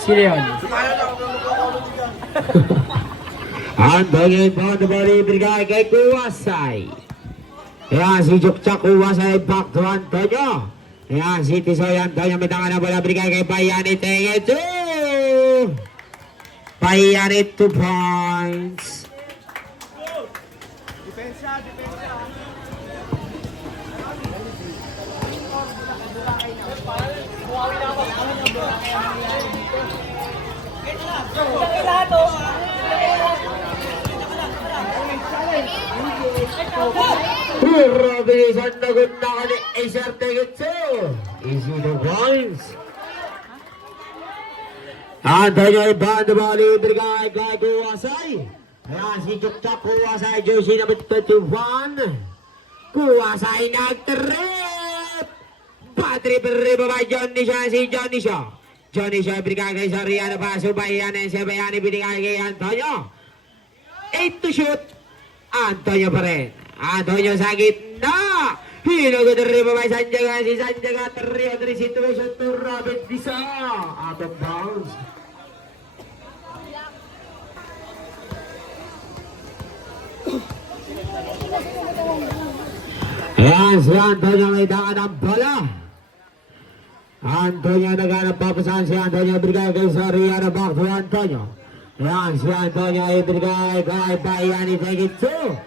Sino yun? Antonio Ipondo Bali kay Kuwasay. Ayan si Jukchak Kuwasay back to Antonio. Ayan si Tisoy Antonio may tanga na bola bigay kay Bayani Tengetsu. Bayani 2 points. Robinson nagundakan ni Acer Tengetsu. Easy 2 points. Antonio Ipondo Bali bigay kay Kuwasay. Ayan si Jukchak Kuwasay jersey number 21. Kuwasay nag-trip. Patrick Ribabay Johnny Shaw si Johnny Shaw. Johnny Shaw bigay kay Soriano paso Bayani si Bayani bigay kay Antonio. 8 to shoot. Antonio pa rin. Antonio sa gitna. Hinugot Ribabay Sanjaga si Sanjaga 3-3 situation to Robert Disa. Out of bounds. Ayan si Antonio may daan ng bola. Antonio naghanap pa po saan si Antonio bigay kay Soriano back to Antonio. Ayan si Antonio ibigay kay Bayani Tengetsu.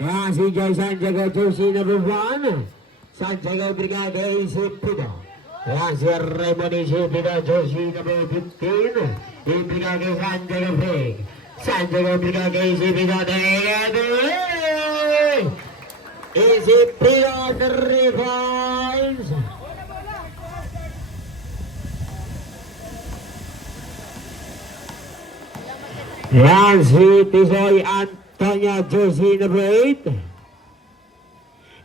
Ayan si Joy Sanjago jersey number 1. Sanjago bigay kay Isipido. Ayan si Raymond Isipido jersey number 15. Ibigay kay Sanjago Fig. Sanjago bigay kay Isipido. Isipido 3 points. Ayan si Tisoy Antonio jersey number 8.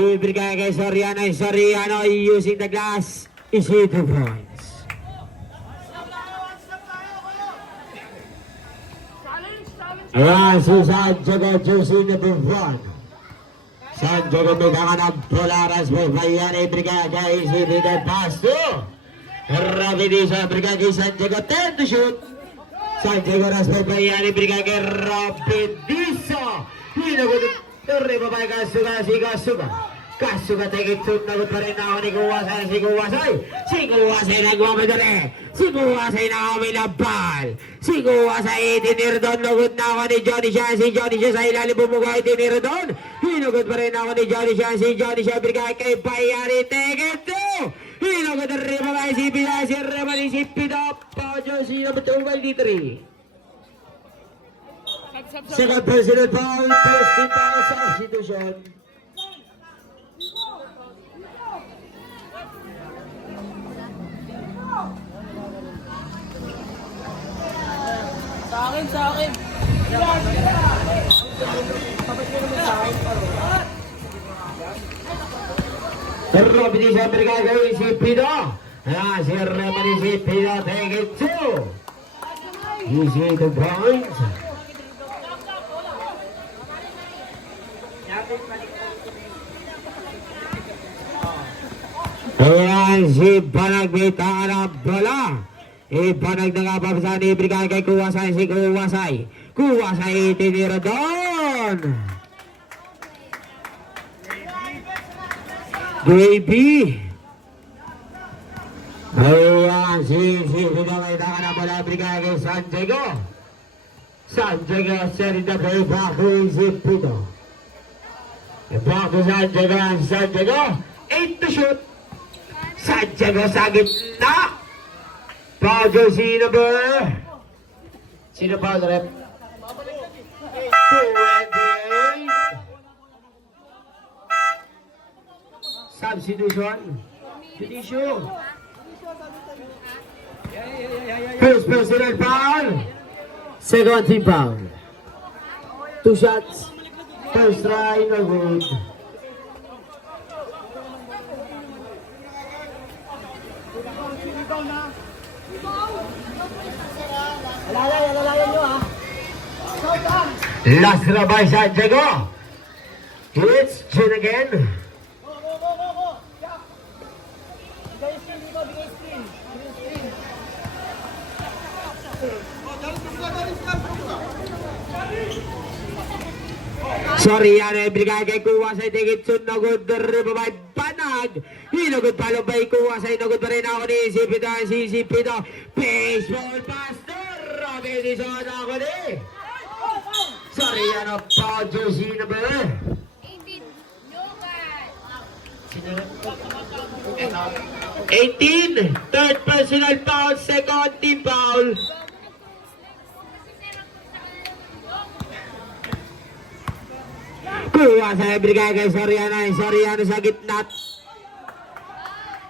Ibigay kay Soriano. Soriano using the glass. Easy 2 points. Ayan si Sanjago jersey number 1. Sanjago may kakanang Polaras may bayan. Ibigay kay Isipido paso. Rapidisa ibigay kay Sanjago 10 to shoot. Sanjago Raspo Bayani bigay kay Rapidisa. Hinugot Ribabay Kasuga si Kasuga. Kasuga Tengetsu nagot pa rin ako ni Kuwasay. Si Kuwasay nagmamadali. Si Kuwasay nakamilabbal. Si Kuwasay itinirdoon. Nagot na ako ni Johnny Shaw. Si Johnny Shaw sa ilalim bumugay itinirdoon. Hinugot pa rin ako ni Johnny Shaw. Si Johnny Shaw bigay kay Bayani Tengetsu. Hinugot ang Ribabay si Pida. Si Ribabay si Pida. Jersey number 23. Second personal foul, first team foul substitution. Sa akin. Robin sa Brigada si Pida. Si Robin si Pida Tengetsu. Easy 2 points. Ayan si Banag may tanga ng bola. Banag na nga pa sa ibigay kay Kuwasay si Kuwasay. Kuwasay itinira doon. Baby. Ayan si Pida may tanga ng bola. Ibigay kay Sanjago. Sanjago send the play back to Isipido. Back to Sanjago. 8 to shoot. Sanjago sa gitna. Foul jersey number. Sino foul rep? 28. Substitution. First personal foul. Second team foul. 2 shots. First try, no good. Alalayan nyo ha. Last na by Sanjago. It's Jun again. Bigay screen dito, bigay screen. Soriano ibigay kay Kuwa sa tigit sunagod rebabay panag. Hinagod palubay Kuwa sa inagod pa rin ako ni Sipito. Baseball pastor. Robin Dizon ako ni. Soriano foul jersey number 18. Third personal foul, second team foul. Kuha sa ibigay kay Soriano sa gitna.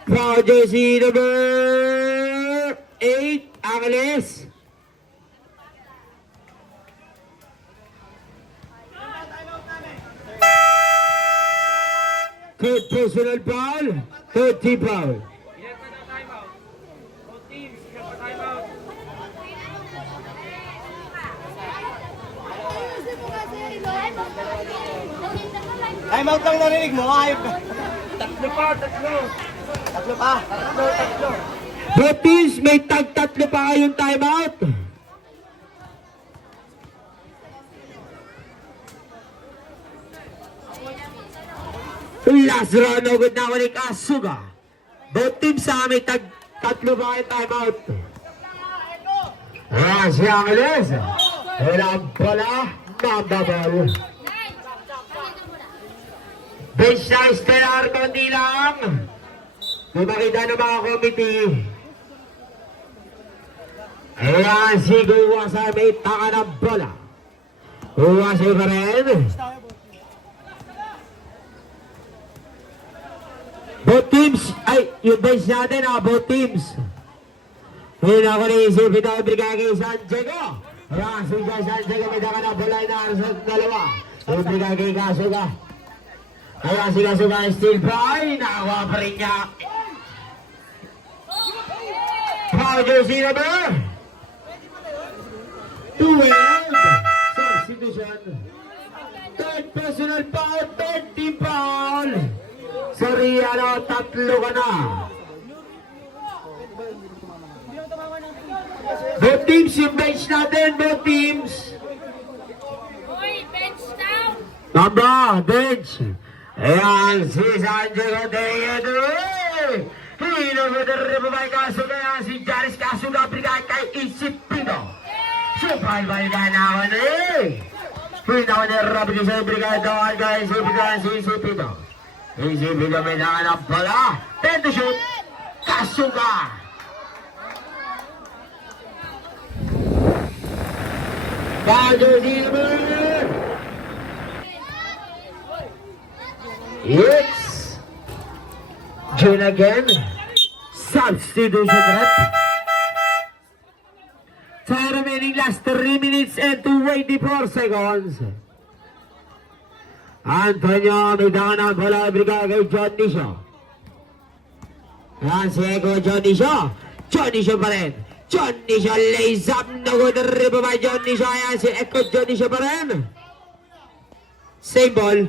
Foul jersey number 8, Angeles. Third personal foul, third team foul. Time out lang narinig mo, ayop ka. Tatlo pa. Both teams, may tag-tatlo pa kayong timeout. Last round, good na ako ni Kasuga. Both teams sa may tag-tatlo pa kayong timeout. Si Angeles. Walang bola, mababal. Bench na Stellar, konti lang. May makita ng mga committee. Ayan, si Guwasa may taka ng bola. Guwasa pa rin. Both teams, ay, yung bench natin both teams. Ngayon ako naisip ito, ibigay kay San Diego. Ayan, si San Diego may taka ng bola na sa dalawa. Ibigay kay Kasuga. Ayan sila sa steel by, nakakuha pa rin niya. Foul jersey number 12. Substitution. Third personal foul, third team foul. Soriano, tatlo ka na. Both teams, yung bench natin, both teams. Bench down. Tamba, bench. Ayan, si San Diego Teyedo. Hinagod rebabay Kasuga. Si Jaris Kasuga, brigay kay Isipino. Supal balikan na ako na Hinagod na rabig sa brigay doon kay Isipino. Isipino may nakanap pala. 10 to shoot. Kasuga. Bago Silver. It's June again. Substitution rep. Time remaining last 3 minutes and 24 seconds. Antonio may daka ng bola ibigay kay John Nisho. Yan si Ego John Nisho. John Nisho pa rin. John Nisho lays up. Nagod riba by John Nisho. Yan si Ego John Nisho pa rin. Same ball.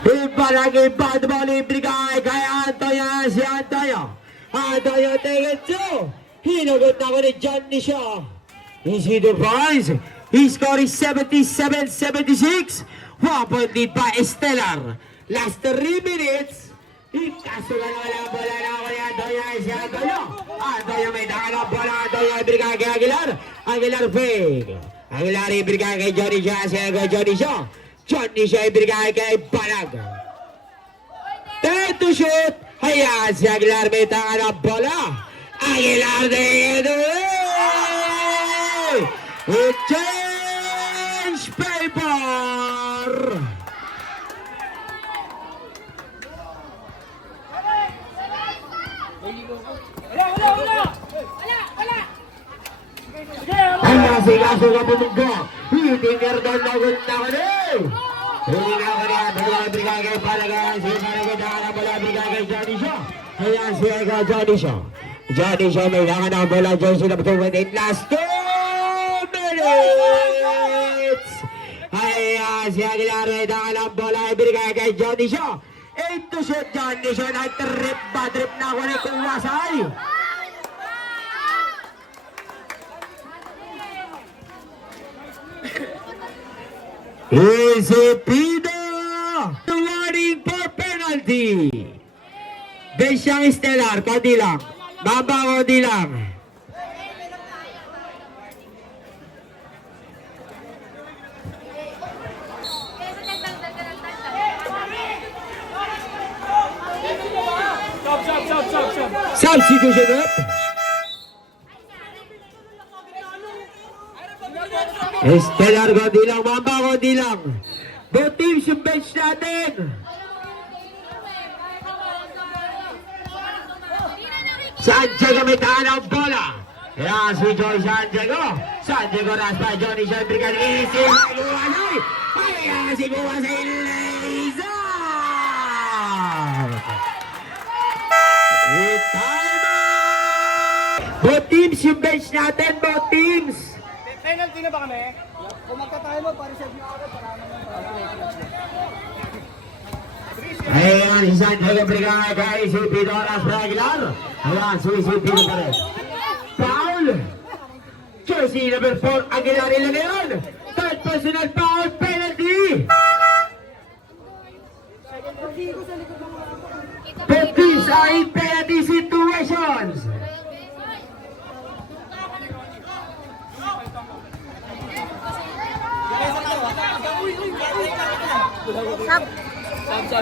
Ipalagi bad ball ibigay kay Antonio. Si Antonio. Antonio take it two. Hinagod na ko ni John Nisho. He's hit the points. He scored 77-76. 1 point lead by Stellar. Last 3 minutes. Ikasuga na wala bola na ako ni Antonio. Si Antonio. Antonio may daka ng bola. Antonio ibigay kay Aguilar. Aguilar fake. Aguilar ibigay kay Johnny Shaw. Si Johnny Shaw. Johnny Shaw ibigay kay Balag. 10 to shoot. Hayaan si Aguilar may daka ng bola. Aguilar de with change paper. Ang nasigaso ka bumunggo. Hitinir doon na good na ko rin. Hindi na ko niya. Bola ibigay kay Palagan. Si Palagan na bola ibigay kay Johnny Shaw. Hayaan si Johnny Shaw. Johnny Shaw may lakan ng bola. Jersey number 28. Last 2 minutes. Hayaan si Aguilar may lakan ng bola. Ibigay kay Johnny Shaw. 8 to shoot. Johnny Shaw nag-trip ba? Trip na ako ni Kuwasay. Isipido! Warning for penalty! Besyang Stellar, konti lang. Baba, konti lang. Substitution up. Stellar, konti lang. Baba, konti lang. Both teams yung bench natin. Santiago may tahan ang bola. Yan si Joy Santiago. Santiago raspa. Johnny siyempre kan easy. Kuwasay. Ayan si Kuwasay. Laser. Time out. Both teams yung bench natin. Both teams. Penalty na ba kami? Kung magka-time mo, pa-reserve nyo agad. Ayan si Santiago Brigada kay si Pito Oras regular. Ayan si Pito pa rin. Foul. Jersey number 4 Aguilar nila ngayon. Third personal foul penalty. Both teams are in penalty situations.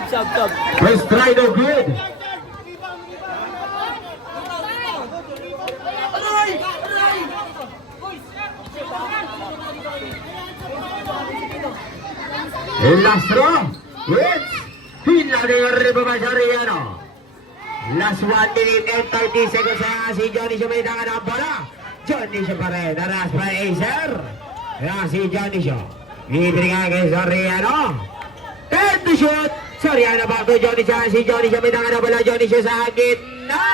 Sub. First try no good. El Lastro. Wait. Hinari yung ribaba sa Riano. Last 1 minute and 30 seconds na si Johnny siya may dakan ang bola. Johnny siya pa rin. Naras pa Acer. Ayan si Johnny siya. Ibigay kay Soriano. 10 to shoot. Soriano back to Johnny siya. Si Johnny siya may dakan ang bola. Johnny siya sa gitna.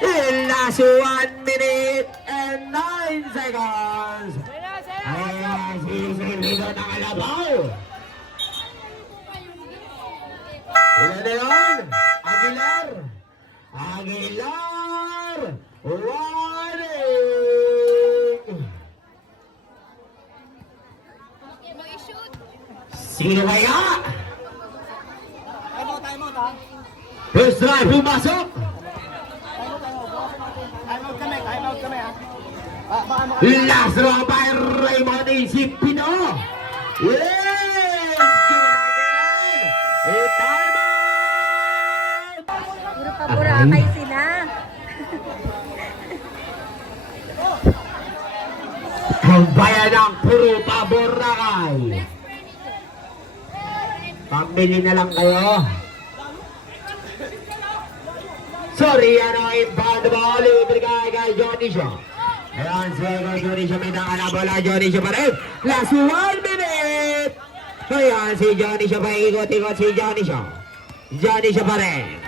In last 1 minute and 9 seconds. Ayan si Silvio nakalabaw. Wala na yun. Aguilar. Warning. Sino kaya? Time out ha. First drive, pumasok. Time out kami ha. Last draw by Raymond Isipino. Yes! Time out! Puro paburakay sila. Ang bayan ng puro paborakay. Pambili na lang kayo. Sorry, inbound ball. Ibigay kay Johnny Shaw. Ayan, second Johnny Shaw. May dakan na bola. Johnny Shaw pa rin. Last 1 minute. Ayan, si Johnny Shaw pa. Ikot-ikot si Johnny Shaw. Johnny Shaw pa rin.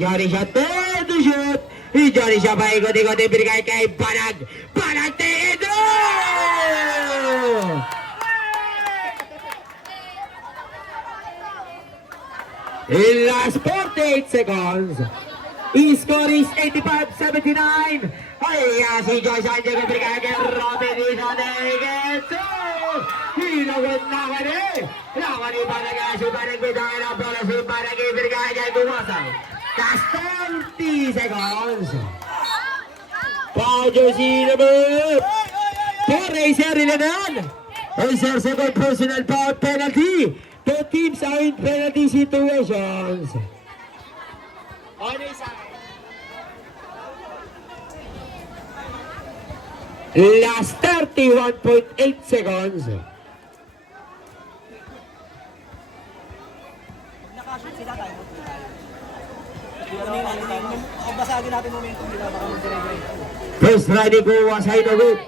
Johnny Shaw. 10 to shoot. Johnny Shaw pa. Ikot-ikot. Ibigay kay Banag. Banag Teedo! In last 48 seconds, score is 85-79. Ayan si Joy Santiago Brigada, Robin Isanegito. Hinagod na kani. Lawan ni Banag, si Banag bitangan ang bola, si Banag Brigada gumasal. Last 20 seconds. Paujo si Nabu. For Acer Ilanan. Acer second personal foul penalty. The teams are in penalty situations. Last 31.8 seconds. Nakashoot sila tayo. Basagin natin momentum nila. Baka mag-direct. First try ni Kuwasay no good.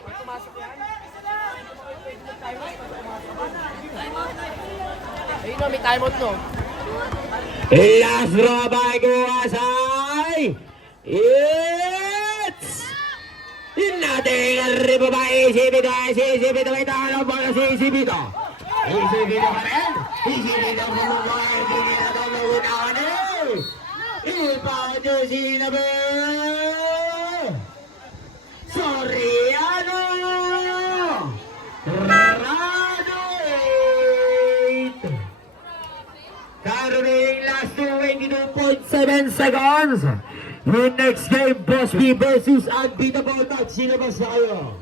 Ayun na, may timeout no. Last draw by Kuwasay. It's Nating ribaba Isipito. Isipito may talo bola si Isipito. Isipin na pa rin. Isipin na pa mga hindi na ito magunahan eh. Ipa-Josie na ba? Soriano! Rado 8! Karoning last 22.7 seconds. Yung next game, Boss B versus Unbeatable Match. Sino ba sa kayo?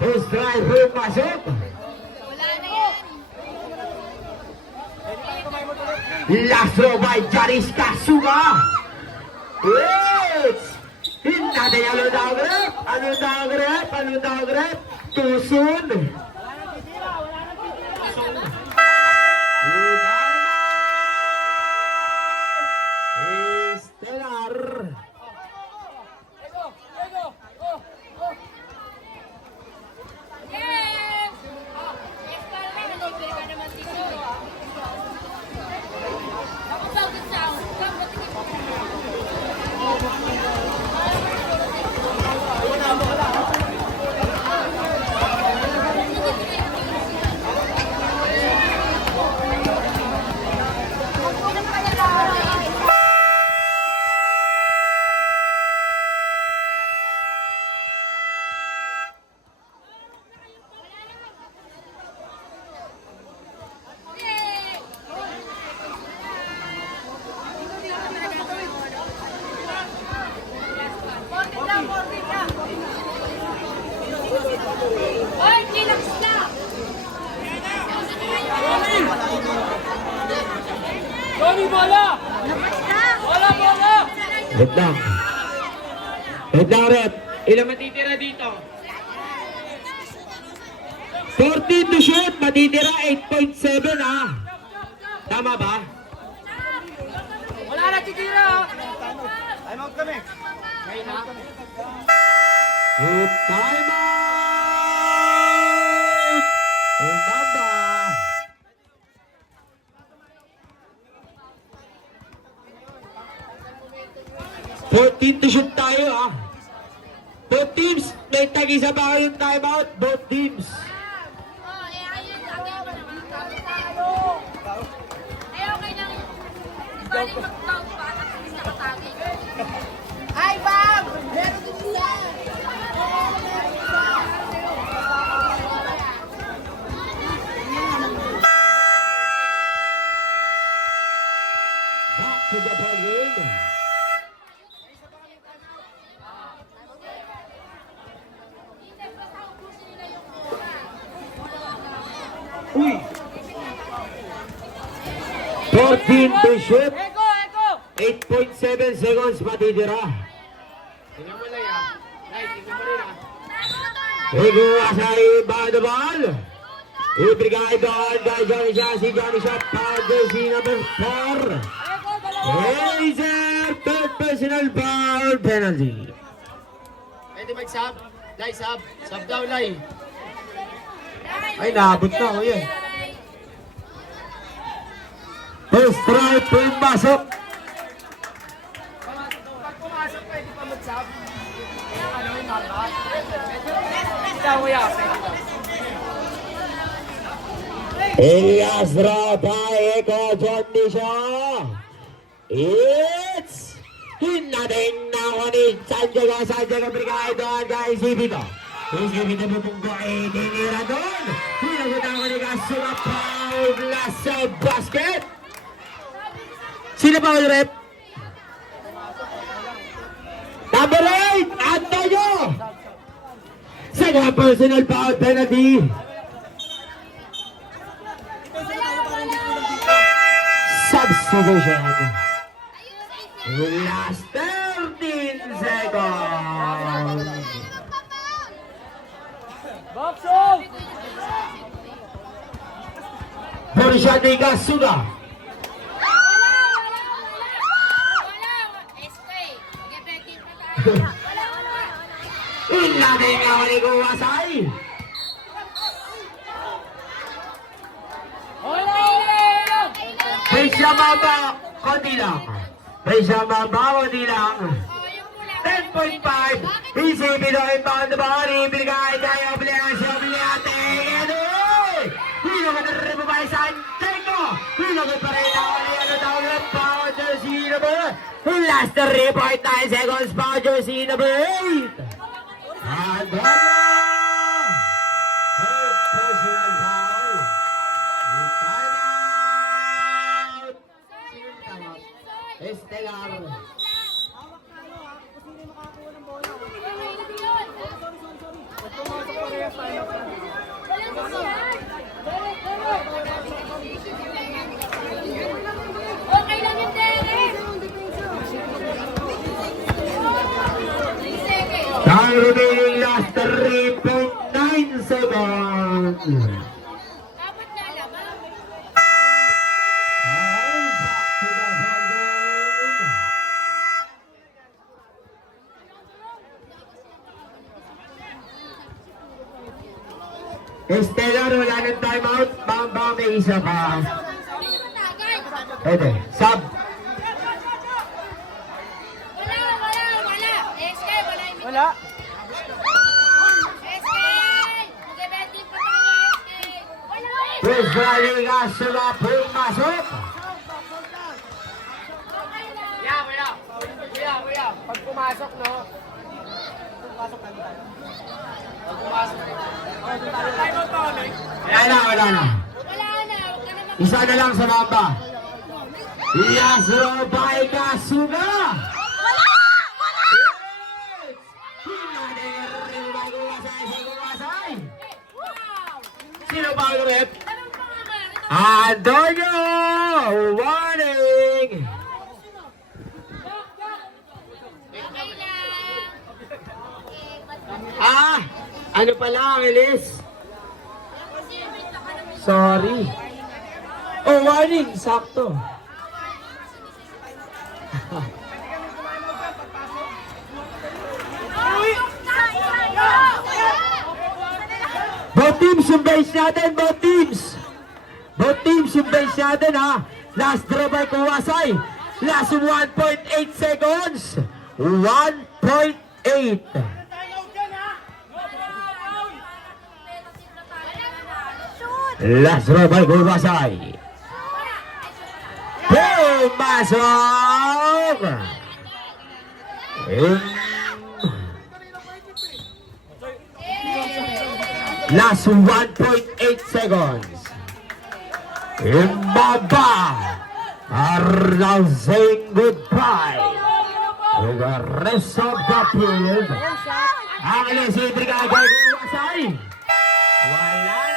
First drive, first pasok. Last throw by Jaris Kasuga. It's natin ano daw grep? Too soon. Stellar. Head lang, rep. Ilan matitira dito? 14 to shoot, matitira 8.7 ah. Tama ba? Wala na titira. Time out kami. Ngayon na. Good time out! Umaba! 14 to shoot tayo ah. Both teams, may tag-isa ba kayong timeout? Both teams. Ay, Bob! Meron din sila! Back to the ball game. Uy! 14 to shoot. 8.7 seconds matitira. Tingnan mo lang yan. Tingnan mo rin ah. Iguwa sa iba the ball. Ibigay doon kay Johnny Shot. Si Johnny Shot para jersey number 4. Razor, third personal foul penalty. Pwede mag-sub? Lai, sub. Sub daw, Lai. Ay, naabot na ako yan. First try, pumasok. Pag pumasok, pwede pa mag-sub. Ano yung nalba? Pwede daw, kuya. Pwede daw. Elias Rapaeco, Johnny Shaw. It's hinating na ako ni Santiago Brigay doon kay Isipito. Isipito mo mong ay tinira doon. Hinagot ako ni Kasula Paul sa basket. Sino pa ang rep? Number 8, Antonio. Second personal foul penalty. Substitution. Last 13 seconds. Box off! Borja de Gasuda. Ilating ako ni Kuwasay. May siyamaba, konti lang. May siyamaba, konti lang. 10.5. Isipin o inbound the ball. Ibigay tayo, Obliate. Last 3.9 seconds pa, jersey number 8. Adana! Personal foul. Time out! Estelar. Okay lang yung Derek. Time remaining last 3.9 seconds. Dapat nga lamang. Estelar, wala ng timeout. Bang may isa pa. Hindi naman tagay. Pwede. Sub. Wala. SK, wala yung Wala. SK! Mag-betting pa tayo, SK! Wala eh! Chris Valiga, sila pumasok. Okay lang. Kuya. Pag pumasok, no? Pag pumasok. Time out pa kami. Wala na. Wala na, huwag ka naman. Isa na lang sa mamba. Yasro Baika Suga. Wow! Sino ba ang rep? Anong pangalan? Ito, Antonio! Warning! okay lang. Okay, Ano pala, Elis? Sorry. Oh, warning! Sakto. Both teams yung base natin, both teams. Both teams yung base natin, ha. Last draw by Kuwasay. Last 1.8 seconds. 1.8. Last draw by Kuwasay. Pumasok! Last 1.8 seconds. Imbaba are now saying goodbye to the rest of the field. Ang Elis Brigada Kuwasay. Wala